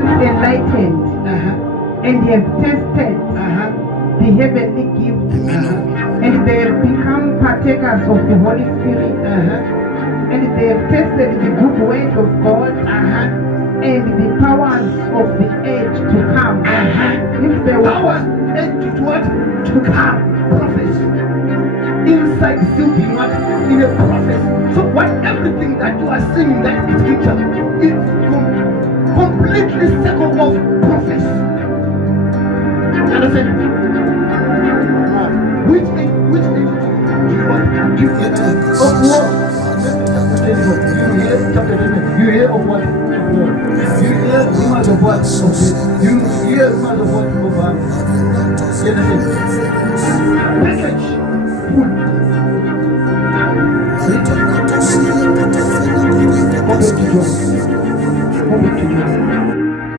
enlightened, and they have tasted the heavenly gift, and they have become partakers of the Holy Spirit, and they have tasted the good word of God, and the powers of the age to come. If there were Powers age to what? To come. Prophecy. Inside sealed in what? In a prophecy. So what everything that you are seeing in that scripture is completely second of prophecy. You understand? Which age do you want to give of war? You hear chapter 10. You hear of what? Of war. You hear rumors of what? Of this. You hear rumors of what? Of you understand? Package. Food. Come back to John.